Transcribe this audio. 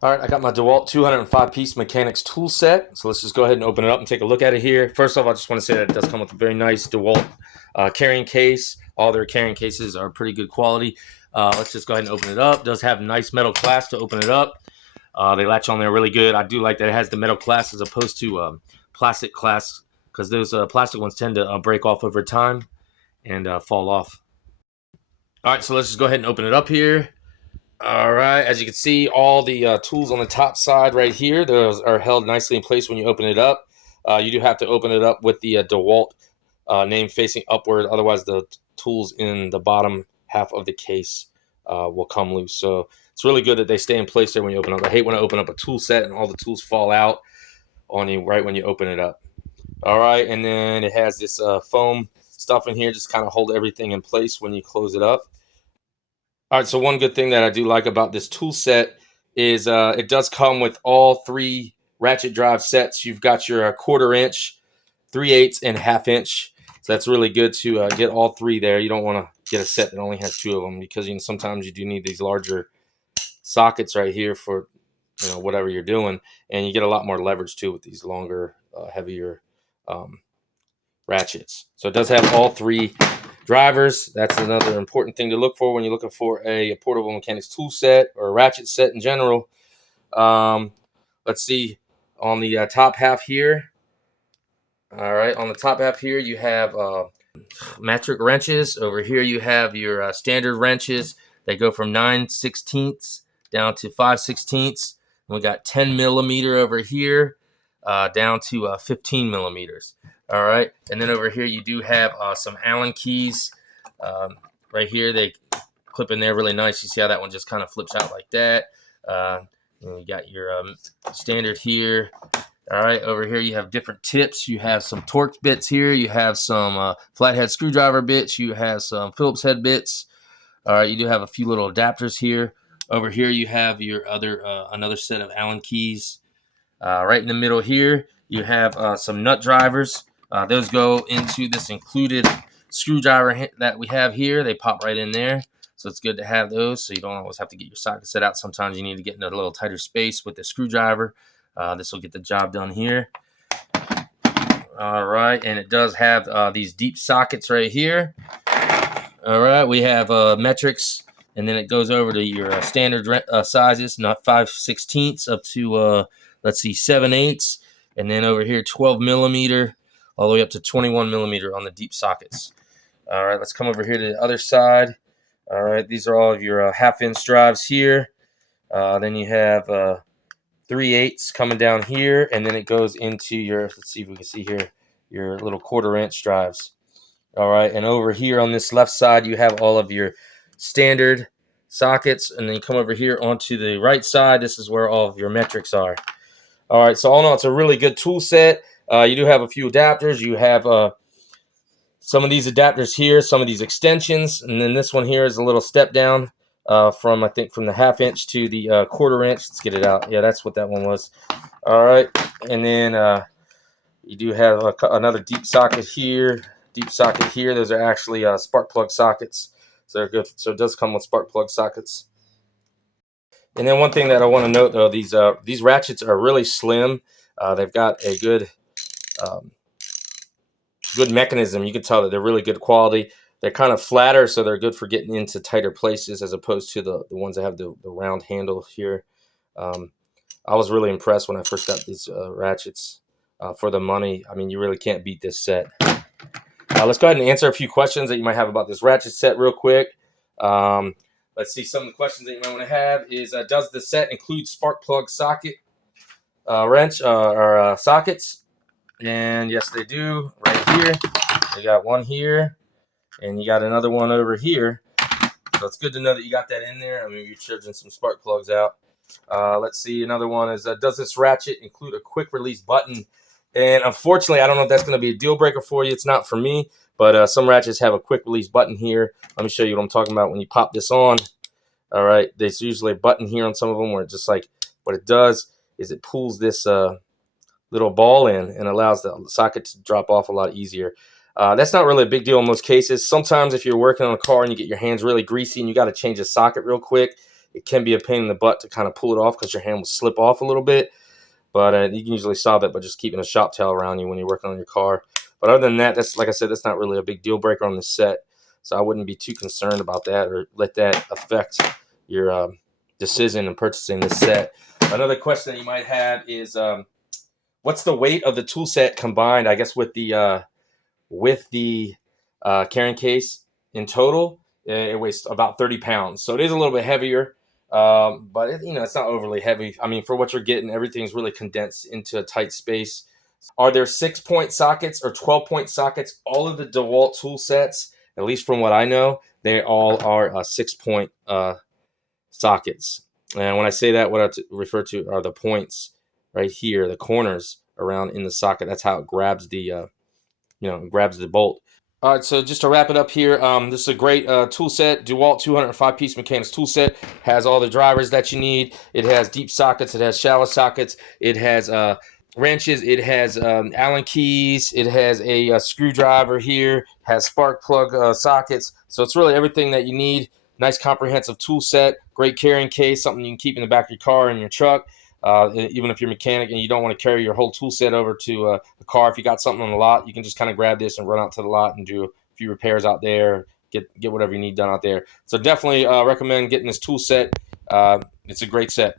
All right, I got my DEWALT 205-piece mechanics tool set. So let's just go ahead and open it up and take a look at it here. First off, I just want to say that it does come with a very nice DEWALT carrying case. All their carrying cases are pretty good quality. Let's just go ahead and open it up. It does have nice metal clasp to open it up. They latch on there really good. I do like that it has the metal clasp as opposed to plastic clasp, because those plastic ones tend to break off over time and fall off. All right, so let's just go ahead and open it up here. All right, as you can see, all the tools on the top side right here, those are held nicely in place when you open it up. You do have to open it up with the DEWALT name facing upward. Otherwise, the tools in the bottom half of the case will come loose. So it's really good that they stay in place there when you open up. I hate when I open up a tool set and all the tools fall out on you right when you open it up. All right, and then it has this foam stuff in here, just kind of hold everything in place when you close it up. All right, so one good thing that I do like about this tool set is it does come with all three ratchet drive sets. You've got your 1/4 inch, 3/8, and 1/2 inch. So that's really good to get all three there. You don't want to get a set that only has two of them, because sometimes you do need these larger sockets right here for whatever you're doing, and you get a lot more leverage too with these longer, heavier ratchets. So it does have all three drivers. That's another important thing to look for when you're looking for a portable mechanics tool set or a ratchet set in general. Let's see, on the top half here. All right, on the top half here, you have metric wrenches. Over here, you have your standard wrenches. They go from 9/16 down to 5/16. We got 10 millimeter over here down to 15 millimeters. All right, and then over here you do have some Allen keys. Right here, they clip in there really nice. You see how that one just kind of flips out like that. And you got your standard here. All right, over here you have different tips. You have some Torx bits here. You have some flathead screwdriver bits. You have some Phillips head bits. All right, you do have a few little adapters here. Over here you have your other another set of Allen keys. Right in the middle here, you have some nut drivers. Those go into this included screwdriver that we have here. They pop right in there. So it's good to have those, so you don't always have to get your socket set out. Sometimes you need to get in a little tighter space with the screwdriver. This will get the job done here. All right, and it does have these deep sockets right here. All right, we have metrics, and then it goes over to your standard sizes, not 5/16 up to let's see, 7/8, and then over here 12 millimeter, all the way up to 21 millimeter on the deep sockets. All right, let's come over here to the other side. All right, these are all of your 1/2 inch drives here. Then you have 3/8 coming down here, and then it goes into your, let's see if we can see here, your little 1/4 inch drives. All right, and over here on this left side, you have all of your standard sockets, and then you come over here onto the right side. This is where all of your metrics are. All right, so all in all, it's a really good tool set. You do have a few adapters. You have some of these adapters here, some of these extensions, and then this one here is a little step down from, I think, from the 1/2 inch to the 1/4 inch. Let's get it out. Yeah, that's what that one was. All right, and then you do have another deep socket here. Those are actually spark plug sockets, so they're good. So it does come with spark plug sockets. And then one thing that I want to note, though, these ratchets are really slim. They've got a good mechanism. You can tell that they're really good quality. They're kind of flatter, so they're good for getting into tighter places, as opposed to the ones that have the round handle here. I was really impressed when I first got these ratchets for the money. I mean, you really can't beat this set. Let's go ahead and answer a few questions that you might have about this ratchet set real quick. Let's see, some of the questions that you might want to have is, does the set include spark plug socket wrench or sockets? And yes, they do. Right here, you got one here, and you got another one over here. So it's good to know that you got that in there. I mean, you're charging some spark plugs out. Let's see, another one is, does this ratchet include a quick release button? And unfortunately, I don't know if that's going to be a deal breaker for you. It's not for me, but some ratchets have a quick release button here. Let me show you what I'm talking about when you pop this on. All right, there's usually a button here on some of them where it just, like, what it does is it pulls this little ball in and allows the socket to drop off a lot easier. That's not really a big deal in most cases. Sometimes if you're working on a car and you get your hands really greasy and you got to change a socket real quick, It can be a pain in the butt to kind of pull it off because your hand will slip off a little bit. But you can usually solve that by just keeping a shop towel around you when you're working on your car. But other than that, that's, like I said, that's not really a big deal breaker on the set. So I wouldn't be too concerned about that or let that affect your decision in purchasing this set. Another question that you might have is, what's the weight of the tool set combined, I guess, with the carrying case in total? It weighs about 30 pounds. So it is a little bit heavier. But it's not overly heavy. I mean, for what you're getting, everything's really condensed into a tight space. Are there 6-point sockets or 12-point sockets? All of the DEWALT tool sets, at least from what I know, they all are 6-point sockets. And when I say that, what I refer to are the points right here, the corners around in the socket. That's how it grabs the grabs the bolt. All right, so just to wrap it up here, this is a great tool set. DEWALT 205-piece mechanics tool set. Has all the drivers that you need. It has deep sockets. It has shallow sockets. It has wrenches. It has Allen keys. It has a screwdriver here. Has spark plug sockets. So it's really everything that you need. Nice comprehensive tool set. Great carrying case. Something you can keep in the back of your car and your truck. Even if you're a mechanic and you don't want to carry your whole tool set over to the car, if you got something on the lot, you can just kind of grab this and run out to the lot and do a few repairs out there, get whatever you need done out there. So definitely recommend getting this tool set. It's a great set.